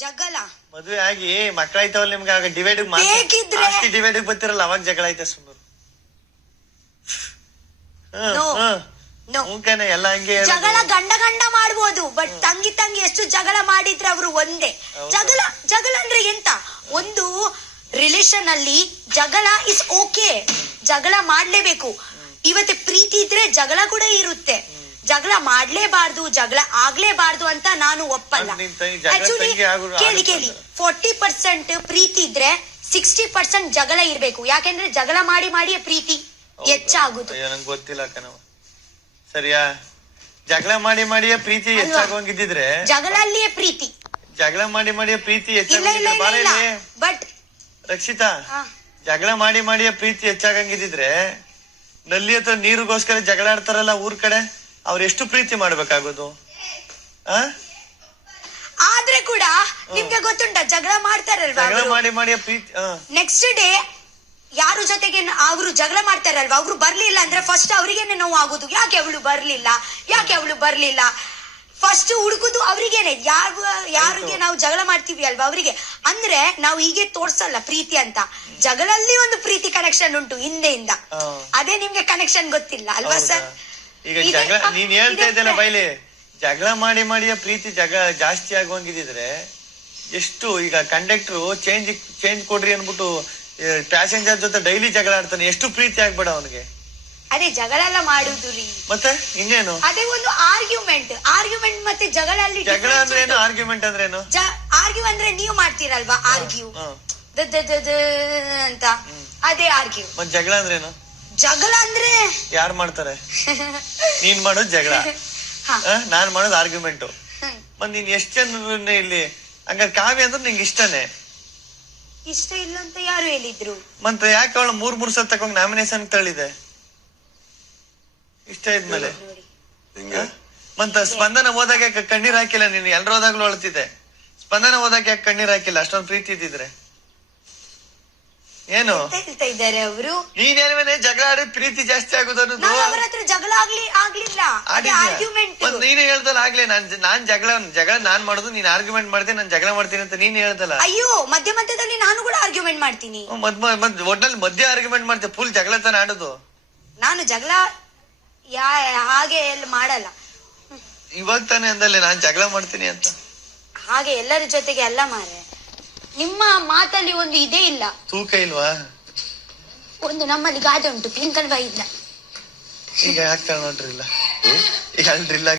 ಜಗಳ ಮದುವೆ ಆಗಿ ಮಕ್ಕಳಾಯ್ತವಲ್ಲ ನಿಮ್ಗೆ ಆಗ ಡಿವೈಡ್ ಬೇಕಿದ್ರೆ ಡಿವೈಡ್ ಬರ್ತಿರಲ್ಲ ಅವಾಗ ಜಗಳ ಆಯ್ತ ಸುಮ್ಮನೆ ಎಲ್ಲ ಹಂಗೆ ಜಗಳ ಗಂಡ ಮಾಡ್ಬೋದು. ಬಟ್ ತಂಗಿ ಎಷ್ಟು ಜಗಳ ಮಾಡಿದ್ರೆ ಅವರು ಒಂದೇ. ಜಗಳ ಅಂದ್ರೆ ಎಂತ, ಒಂದು ರಿಲೇಶನ್ ಅಲ್ಲಿ ಜಗಳ ಇಸ್ ಓಕೆ, ಜಗಳ ಮಾಡ್ಲೇಬೇಕು. ಇವತ್ತೆ ಪ್ರೀತಿ ಇದ್ರೆ ಜಗಳ ಕೂಡ ಇರುತ್ತೆ. ಜಗಳ ಮಾಡ್ಲೇಬಾರ್ದು, ಜಗಳ ಆಗ್ಲೇಬಾರ್ದು ಅಂತ ನಾನು ಒಪ್ಪಲ್ಲ. ಆಕ್ಚುಲಿ ಕೇಳಿ 40% ಪ್ರೀತಿ ಇದ್ರೆ 60% ಜಗಳ ಇರ್ಬೇಕು. ಯಾಕೆಂದ್ರೆ ಜಗಳ ಮಾಡಿಯೇ ಪ್ರೀತಿ ಹೆಚ್ಚಾಗುದು. ನಂಗೆ ಗೊತ್ತಿಲ್ಲ ಕಣವ. ಸರಿಯಾ, ಜಗಳ ಮಾಡಿಯೇ ಪ್ರೀತಿ ಹೆಚ್ಚಾಗೋಂಗಿದ್ರೆ ಜಗಳಲ್ಲಿಯೇ ಪ್ರೀತಿ, ಜಗಳ ಮಾಡಿಯೇ ಪ್ರೀತಿ ಬಟ್ ರಕ್ಷಿತಾ, ಜಗಳ ಮಾಡಿಯೇ ಪ್ರೀತಿ ಹೆಚ್ಚಾಗಂಗಿದ್ರೆ ನಲ್ಲಿ ಹತ್ರ ನೀರಿಗೋಸ್ಕರ ಜಗಳ ಆಡ್ತಾರಲ್ಲ ಊರ್ ಕಡೆ, ಅವ್ರ ಎಷ್ಟು ಪ್ರೀತಿ ಮಾಡ್ಬೇಕಾಗೋದು? ಆದ್ರೆ ಕೂಡ ನಿಮ್ಗೆ ಗೊತ್ತುಂಟ ಜಗಳ ಮಾಡ್ತಾರಲ್ವಾ, ಜಗಳ ಮಾಡಿಯೇ ಪ್ರೀತಿ. ನೆಕ್ಸ್ಟ್ ಡೇ ಯಾರು ಜೊತೆಗೆ ಅವರು ಜಗಳ ಮಾಡ್ತಾರಲ್ವಾ, ಅವ್ರು ಬರ್ಲಿಲ್ಲ ಅಂದ್ರೆ ಫಸ್ಟ್ ಅವ್ರಿಗೇನೆ ನೋವು ಆಗುದು. ಯಾಕೆ ಅವಳು ಬರ್ಲಿಲ್ಲ ಫಸ್ಟ್ ಹುಡುಕುದು ಅವ್ರಿಗೇನೆ. ಯಾರಿಗೆ ನಾವು ಜಗಳ ಮಾಡ್ತೀವಿ ಅಲ್ವಾ ಅವ್ರಿಗೆ. ಅಂದ್ರೆ ನಾವು ಹೀಗೆ ತೋರ್ಸಲ್ಲ ಪ್ರೀತಿ ಅಂತ, ಜಗಳಲ್ಲಿ ಒಂದು ಪ್ರೀತಿ ಕನೆಕ್ಷನ್ ಉಂಟು ಹಿಂದೆಯಿಂದ. ಅದೇ ನಿಮ್ಗೆ ಕನೆಕ್ಷನ್ ಗೊತ್ತಿಲ್ಲ ಅಲ್ವಾ ಸರ್? ಈಗ ಜಗಳ ನೀನ್ ಹೇಳ್ತಾ ಇದ್ದಲ್ಲ ಬೈಲಿ, ಜಗಳ ಮಾಡಿಯೇ ಪ್ರೀತಿ ಜಾಸ್ತಿ ಆಗುವಂಗಿದ್ರೆ ಎಷ್ಟು. ಈಗ ಕಂಡಕ್ಟರ್ ಚೇಂಜ್ ಕೊಡ್ರಿ ಅನ್ಬಿಟ್ಟು ಪ್ಯಾಸೆಂಜರ್ ಜೊತೆ ಡೈಲಿ ಜಗಳ ಆಡ್ತಾನೆ, ಎಷ್ಟು ಪ್ರೀತಿ ಆಗ್ಬೇಡ ಅವನಿಗೆ. ಅದೇ ಜಗಳ ಎಲ್ಲ ಮಾಡುದು ರೀ. ಮತ್ತೆ ಇನ್ನೇನು, ಅದೇ ಒಂದು ಆರ್ಗ್ಯುಮೆಂಟ್ ಮತ್ತೆ ಜಗಳ ಅಂದ್ರೆ ಏನು? ಆರ್ಗ್ಯುಮೆಂಟ್ ಅಂದ್ರೆ ಏನು? ಆರ್ಗ್ಯೂ ಅಂದ್ರೆ ನೀವು ಮಾಡ್ತೀರಲ್ವಾ ಆರ್ಗ್ಯೂ ಅಂತ, ಅದೇ ಆರ್ಗ್ಯೂ. ಮತ್ತೆ ಜಗಳ ಅಂದ್ರೆ ಏನು? ಜಗಳ ಅಂದ್ರೆ ಯಾರು ಮಾಡ್ತಾರೆ? ನೀನ್ ಮಾಡೋದು ಜಗಳ, ನಾನ್ ಮಾಡೋದು ಆರ್ಗ್ಯುಮೆಂಟ್. ಮತ್ ನೀನ್ ಎಷ್ಟ್ ಜನ ಇಲ್ಲಿ ಹಂಗಾರೆ ಕಾವ್ಯ ಅಂದ್ರೆ ನಿಂಗೆ ಇಷ್ಟನೇ? ಇಷ್ಟ ಇಲ್ಲ ಅಂತ ಯಾರು ಹೇಳಿದ್ರು? ಮತ್ತೆ ಯಾಕೆ ಅವಳು ಮೂರ್ ಸಲ ತಕೊಂಡ್ ನಾಮಿನೇಷನ್ ತಳ್ಳಿದೆ ಇಷ್ಟ ಇದ್ಮೇಲೆ? ಮತ್ತ ಸ್ಪಂದನ ಹೋದಾಗ ಕಣ್ಣೀರ್ ಹಾಕಿಲ್ಲ ನೀನು? ಎಲ್ರು ಹೋದಾಗ್ಲೂ ಅಳ್ತಿದ್ದೆ. ಸ್ಪಂದನ ಹೋದಾಗ ಯಾಕೆ ಕಣ್ಣೀರ್ ಹಾಕಿಲ್ಲ? ಅಷ್ಟೊಂದು ಪ್ರೀತಿ ಇದ್ದಿದ್ರೆ ಏನು ಹೇಳ್ತಾ ಇದ್ದಾರೆ ಅವರು? ನೀನೇನೇ ಜಗಳ ಆಡಿ ಪ್ರೀತಿ ಜಾಸ್ತಿ ಆಗುದು ಅನ್ನೋದು. ಅವರ ಹತ್ರ ಜಗಳ ಆಗ್ಲಿಲ್ಲ, ಆರ್ಗ್ಯುಮೆಂಟ್. ನೀನೇ ಹೇಳ್ದಲ್ಲ ಆಗ್ಲೇ, ನಾನ್ ಜಗಳ ನಾನ್ ಮಾಡುದು, ನೀನ್ ಆರ್ಗ್ಯುಮೆಂಟ್ ಮಾಡ್ತೀನಿ, ನಾನ್ ಜಗಳ ಮಾಡ್ತೀನಿ ಅಂತ ನೀನ್ ಹೇಳ್ದಲ್ಲ. ಅಯ್ಯೋ, ಮಧ್ಯದಲ್ಲಿ ನಾನು ಕೂಡ ಆರ್ಗ್ಯುಮೆಂಟ್ ಮಾಡ್ತೀನಿ. ಒಟ್ನಲ್ಲಿ ಮಧ್ಯ ಆರ್ಗ್ಯುಮೆಂಟ್ ಮಾಡ್ತೀನಿ, ಫುಲ್ ಜಗಳ ತಾನೆ ಆಡುದು. ನಾನು ಜಗಳ ಹಾಗೆ ಎಲ್ಲ ಮಾಡಲ್ಲ. ಇವಾಗ ತಾನೇ ಅಂದಲ್ಲೇ ನಾನ್ ಜಗಳ ಮಾಡ್ತೀನಿ ಅಂತ. ಹಾಗೆ ಎಲ್ಲರ ಜೊತೆಗೆ ಅಲ್ಲ ಮಾರೆ. ನಿಮ್ಮ ಮಾತಲ್ಲಿ ಒಂದು ಇದೇ ಇಲ್ಲ, ತೂಕ ಇಲ್ವಾ? ಒಂದು ನಮ್ಮಲ್ಲಿ ಗಾದೆ ಉಂಟು, ಕ್ಲಿಂಕಲ್ವಾ ಇಲ್ಲ. ಈಗ ಯಾಕೆ ನೋಡ್ರಿಲ್ಲ, ಈಗ ಅಲ್ರಿಲ್ಲ.